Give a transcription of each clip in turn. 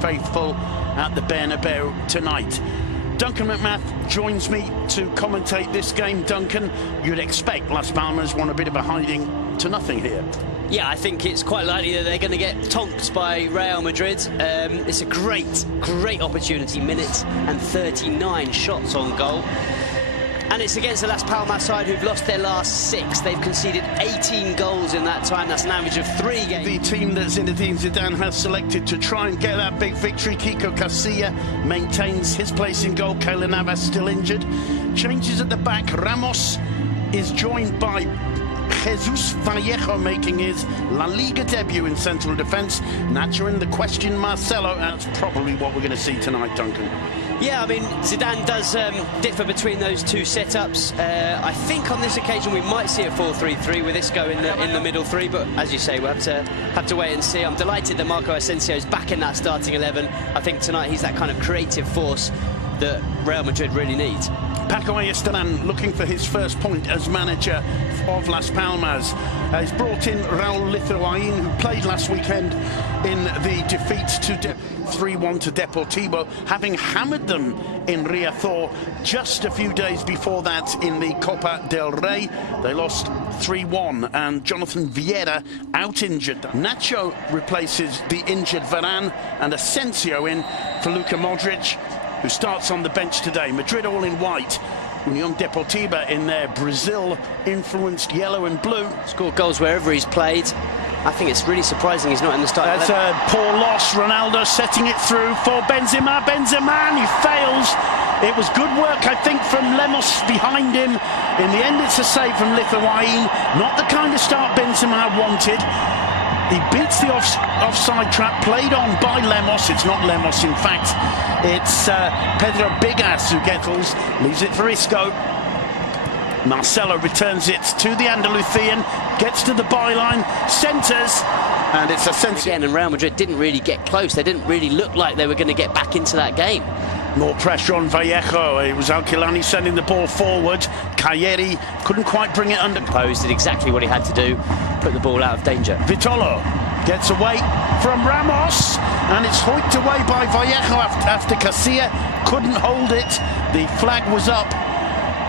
faithful at the Bernabeu tonight. Duncan McMath joins me to commentate this game. Duncan, you'd expect Las Palmas want a bit of a hiding to nothing here. Yeah, I think it's quite likely that they're going to get tonked by Real Madrid. It's a great opportunity. Minute and 39 shots on goal. And it's against the Las Palmas side who've lost their last 6. They've conceded 18 goals in that time. That's an average of 3 games. The team that Zinedine Zidane has selected to try and get that big victory. Kiko Casilla maintains his place in goal. Keylor Navas still injured. Changes at the back. Ramos is joined by Jesus Vallejo making his La Liga debut in central defence. Nacho in the question, Marcelo. That's probably what we're going to see tonight, Duncan. Yeah, I mean, Zidane does differ between those two setups. I think on this occasion we might see a 4-3-3 with Isco in the middle three, but as you say, we'll have to wait and see. I'm delighted that Marco Asensio's back in that starting 11. I think tonight he's that kind of creative force that Real Madrid really needs. Paco Ayestarán looking for his first point as manager of Las Palmas. He's brought in Raúl Lithuain, who played last weekend in the defeat to 3-1 to Deportivo, having hammered them in Riazor just a few days before that in the Copa del Rey. They lost 3-1, and Jonathan Vieira out injured. Nacho replaces the injured Varane, and Asensio in for Luka Modric, who starts on the bench today. Madrid all in white. Union Deportiva in their Brazil-influenced yellow and blue. Scored goals wherever he's played. I think it's really surprising he's not in the starting. That's a poor loss. Ronaldo setting it through for Benzema. Benzema, and he fails. It was good work, I think, from Lemos behind him. In the end, it's a save from Lithuain. Not the kind of start Benzema wanted. He beats the offside trap played on by Lemos. It's not Lemos, in fact. It's Pedro Bigas who leaves it for Isco. Marcelo returns it to the Andalusian, gets to the byline, centres, and it's a centre. Again, and Real Madrid didn't really get close. They didn't really look like they were going to get back into that game. More pressure on Vallejo. It was Alquilani sending the ball forward. Cayeri couldn't quite bring it under. Posed, did exactly what he had to do, put the ball out of danger. Vitolo gets away from Ramos, and it's hoiked away by Vallejo after Casilla couldn't hold it. The flag was up,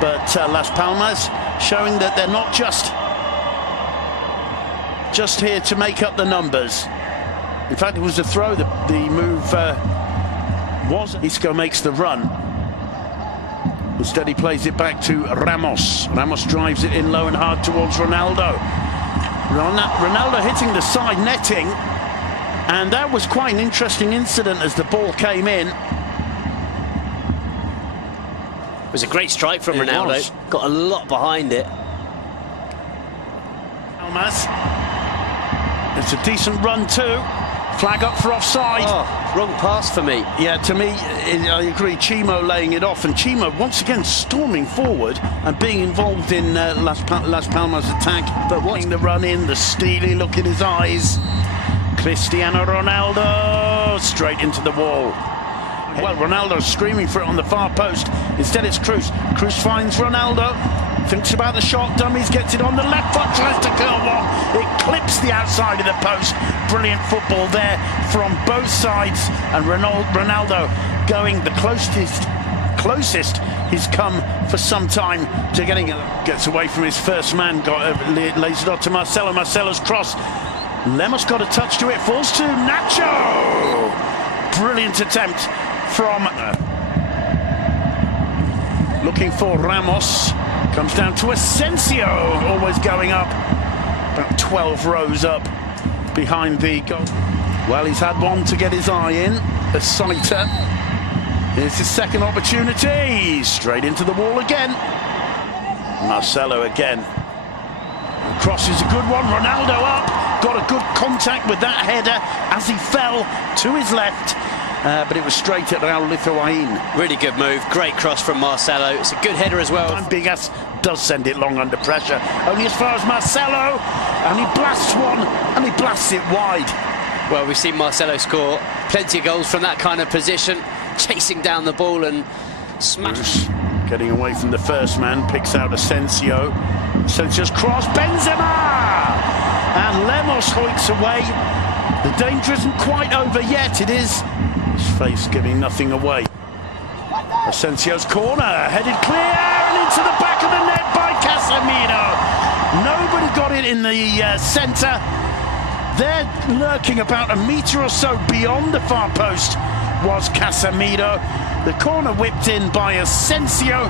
but Las Palmas showing that they're not just here to make up the numbers. In fact, it was a throw. The move was. Isco makes the run. Instead, he plays it back to Ramos. Ramos drives it in low and hard towards Ronaldo. Ronaldo hitting the side netting, and that was quite an interesting incident as the ball came in. It was a great strike from Ronaldo. Got a lot behind it. Palmas. It's a decent run too. Flag up for offside. Oh, wrong pass for me. Yeah, to me, I agree. Chimo laying it off, and Chimo once again storming forward and being involved in Las Palmas' attack. But watching the run in, the steely look in his eyes. Cristiano Ronaldo straight into the wall. Well, Ronaldo's screaming for it on the far post. Instead, it's Cruz. Cruz finds Ronaldo. Thinks about the shot, dummies, gets it on the left foot, tries to curl one. It clips the outside of the post. Brilliant football there from both sides. And Ronaldo going the closest he's come for some time to getting it. Gets away from his first man, lays it off to Marcelo. Marcelo's cross. Lemos got a touch to it, falls to Nacho. Brilliant attempt from... looking for Ramos. Comes down to Asensio, always going up. About 12 rows up behind the goal. Well, he's had one to get his eye in. A sighter. Here's his second opportunity. Straight into the wall again. Marcelo again. Cross is a good one. Ronaldo up. Got a good contact with that header as he fell to his left. But it was straight at Raúl Lithuain. Really good move. Great cross from Marcelo. It's a good header as well. And Bigas does send it long under pressure. Only as far as Marcelo. And he blasts one. And he blasts it wide. Well, we've seen Marcelo score plenty of goals from that kind of position. Chasing down the ball and smash. Getting away from the first man. Picks out Asensio. Asensio's cross. Benzema! And Lemos hoiks away. The danger isn't quite over yet. It is. His face giving nothing away. Asensio's corner, headed clear and into the back of the net by Casemiro. Nobody got it in the centre. There, lurking about a metre or so beyond the far post, was Casemiro. The corner whipped in by Asensio,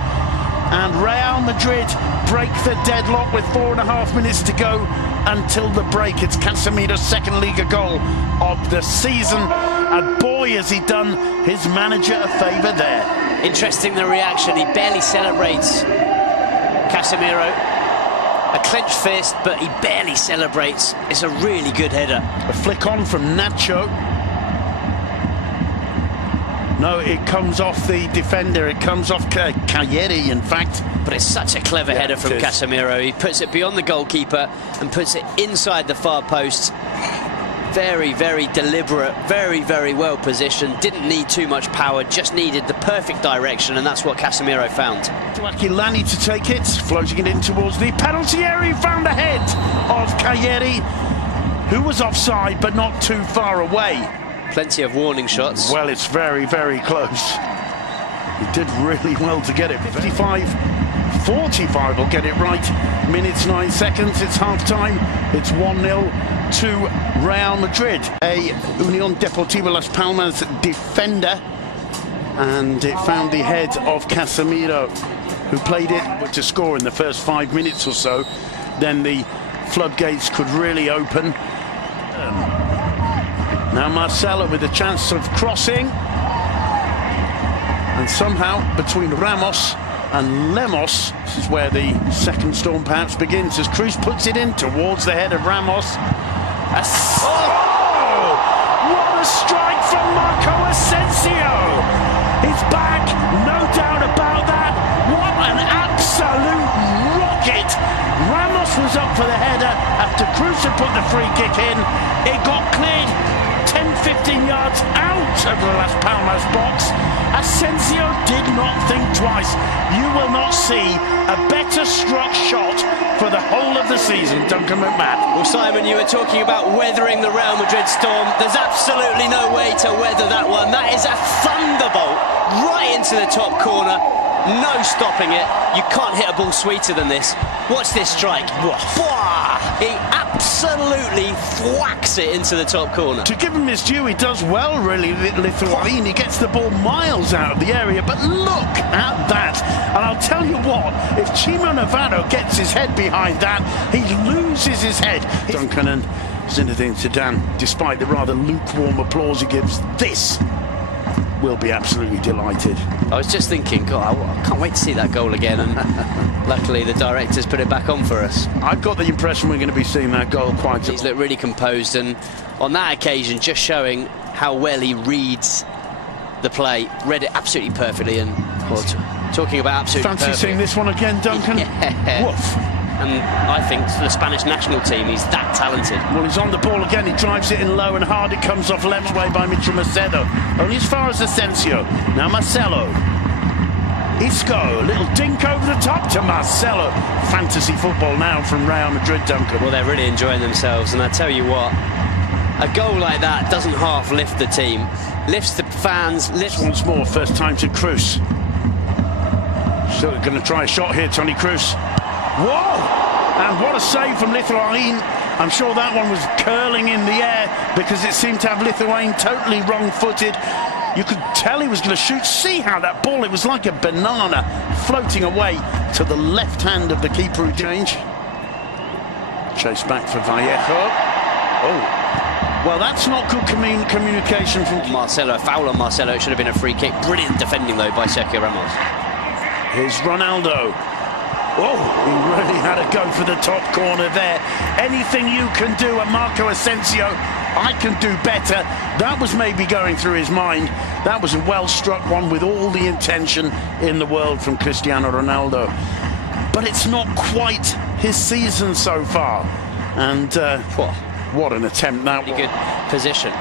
and Real Madrid break the deadlock with 4.5 minutes to go until the break. It's Casemiro's second Liga goal of the season, and boy has he done his manager a favour there. Interesting, the reaction. He barely celebrates, Casemiro. A clenched fist, but he barely celebrates. It's a really good header. A flick on from Nacho. No, it comes off the defender. It comes off Cagliari, in fact. But it's such a clever header from Casemiro. He puts it beyond the goalkeeper and puts it inside the far post. Very, very deliberate, very, very well positioned. Didn't need too much power, just needed the perfect direction, and that's what Casemiro found. To Aquilani to take it, floating it in towards the penalty area. He found the head of Cagliari, who was offside but not too far away. Plenty of warning shots. Well, it's very, very close. He did really well to get it. 55-45 will get it right. Minutes 9 seconds. It's half-time. It's 1-0 to Real Madrid. A Unión Deportiva Las Palmas defender, and it found the head of Casemiro, who played it to score in the first 5 minutes or so. Then the floodgates could really open. Now Marcelo with a chance of crossing, and somehow between Ramos and Lemos, this is where the second storm perhaps begins, as Cruz puts it in towards the head of Ramos. What a strike from Marco Asensio! He's back, no doubt about that. What an absolute rocket! Ramos was up for the header after Cruz had put the free kick in. It got cleared 10-15 yards out of the Las Palmas box. Asensio did not think twice. You will not see a better struck shot for the whole of the season, Duncan McMahon. Well, Simon, you were talking about weathering the Real Madrid storm. There's absolutely no way to weather that one. That is a thunderbolt right into the top corner. No stopping it. You can't hit a ball sweeter than this. Watch this strike. He absolutely thwacks it into the top corner. To give him his due, he does well, really, Lithuanian. He gets the ball miles out of the area, but look at that. And I'll tell you what, if Chimo Navarro gets his head behind that, he loses his head. Duncan and Zinedine Zidane, despite the rather lukewarm applause he gives, this will be absolutely delighted. I was just thinking, God, I can't wait to see that goal again, and luckily the director's put it back on for us. I've got the impression we're going to be seeing that goal quite a lot. He's looked really composed, and on that occasion just showing how well he reads the play. Read it absolutely perfectly, and talking about absolutely fancy seeing this one again, Duncan? Yeah. Woof. And I think for the Spanish national team, he's that talented. Well, he's on the ball again. He drives it in low and hard. It comes off left way by Mitchell Macedo. Only as far as Asensio. Now Marcelo. Isco. Little dink over the top to Marcelo. Fantasy football now from Real Madrid, Duncan. Well, they're really enjoying themselves. And I tell you what, a goal like that doesn't half lift the team. Lifts the fans. Lifts once more. First time to Cruz. Still going to try a shot here, Toni Kroos. Whoa! And what a save from Lithuanian. I'm sure that one was curling in the air because it seemed to have Lithuanian totally wrong-footed. You could tell he was going to shoot. See how that ball, it was like a banana floating away to the left hand of the keeper who changed. Chase back for Vallejo. Oh. Well, that's not good communication from Marcelo. Foul on Marcelo. It should have been a free kick. Brilliant defending, though, by Sergio Ramos. Here's Ronaldo. Oh, he really had a go for the top corner there. Anything you can do at Marco Asensio, I can do better. That was maybe going through his mind. That was a well-struck one with all the intention in the world from Cristiano Ronaldo. But it's not quite his season so far. And what an attempt that was. Good position.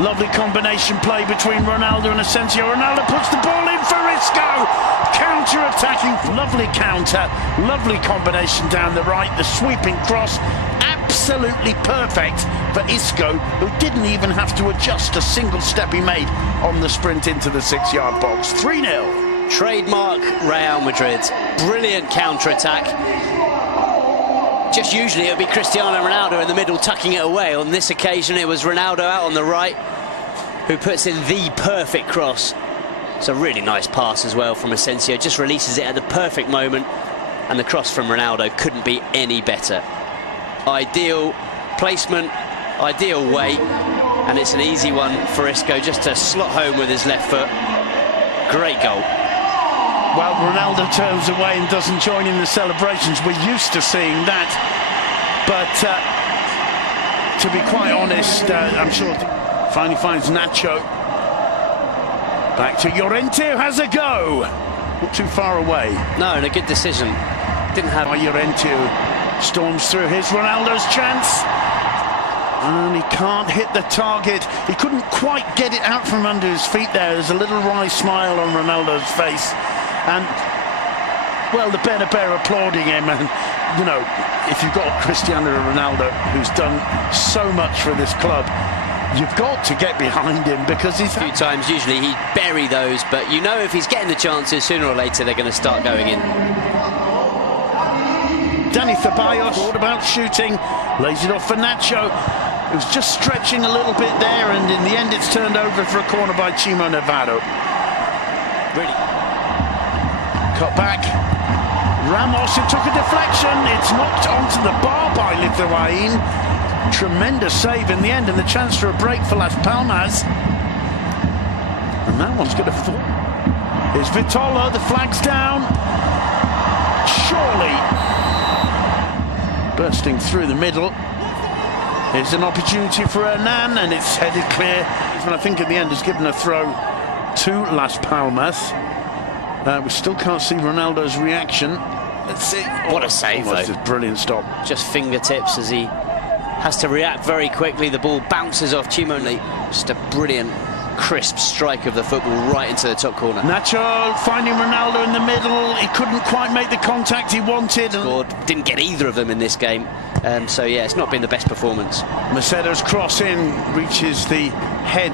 Lovely combination play between Ronaldo and Asensio. Ronaldo puts the ball in for Isco. Counter-attacking, lovely counter, lovely combination down the right. The sweeping cross, absolutely perfect for Isco, who didn't even have to adjust a single step he made on the sprint into the 6-yard box. 3-0. Trademark Real Madrid. Brilliant counter-attack. Just usually it would be Cristiano Ronaldo in the middle tucking it away. On this occasion it was Ronaldo out on the right who puts in the perfect cross. It's a really nice pass as well from Asensio. Just releases it at the perfect moment, and the cross from Ronaldo couldn't be any better. Ideal placement, ideal weight, and it's an easy one for Isco just to slot home with his left foot. Great goal. Well, Ronaldo turns away and doesn't join in the celebrations. We're used to seeing that. But to be quite honest, I'm sure finally finds Nacho. Back to Llorente, who has a go. Not too far away. No, and a good decision. Didn't have... Llorente storms through his Ronaldo's chance. And he can't hit the target. He couldn't quite get it out from under his feet there. There's a little wry smile on Ronaldo's face. And, well, the Bernabeu applauding him. And, you know, if you've got Cristiano Ronaldo, who's done so much for this club, you've got to get behind him, because he's... A few times, usually he'd bury those, but you know if he's getting the chances, sooner or later they're going to start going in. Dani Ceballos thought about shooting, lays it off for Nacho. It was just stretching a little bit there, and in the end it's turned over for a corner by Chimo Navarro. Really? Cut back. Ramos, it took a deflection. It's knocked onto the bar by Lithuanian. Tremendous save in the end, and the chance for a break for Las Palmas. And that one's going to fall. Here's Vitola, the flag's down. Surely. Bursting through the middle. Here's an opportunity for Hernan, and it's headed clear. And I think in the end has given a throw to Las Palmas. We still can't see Ronaldo's reaction. Let's see. What a save, though. A brilliant stop. Just fingertips as he has to react very quickly. The ball bounces off Chimo. Just a brilliant, crisp strike of the football right into the top corner. Nacho finding Ronaldo in the middle. He couldn't quite make the contact he wanted. Scored. Didn't get either of them in this game. So, yeah, it's not been the best performance. Macedo's cross in reaches the head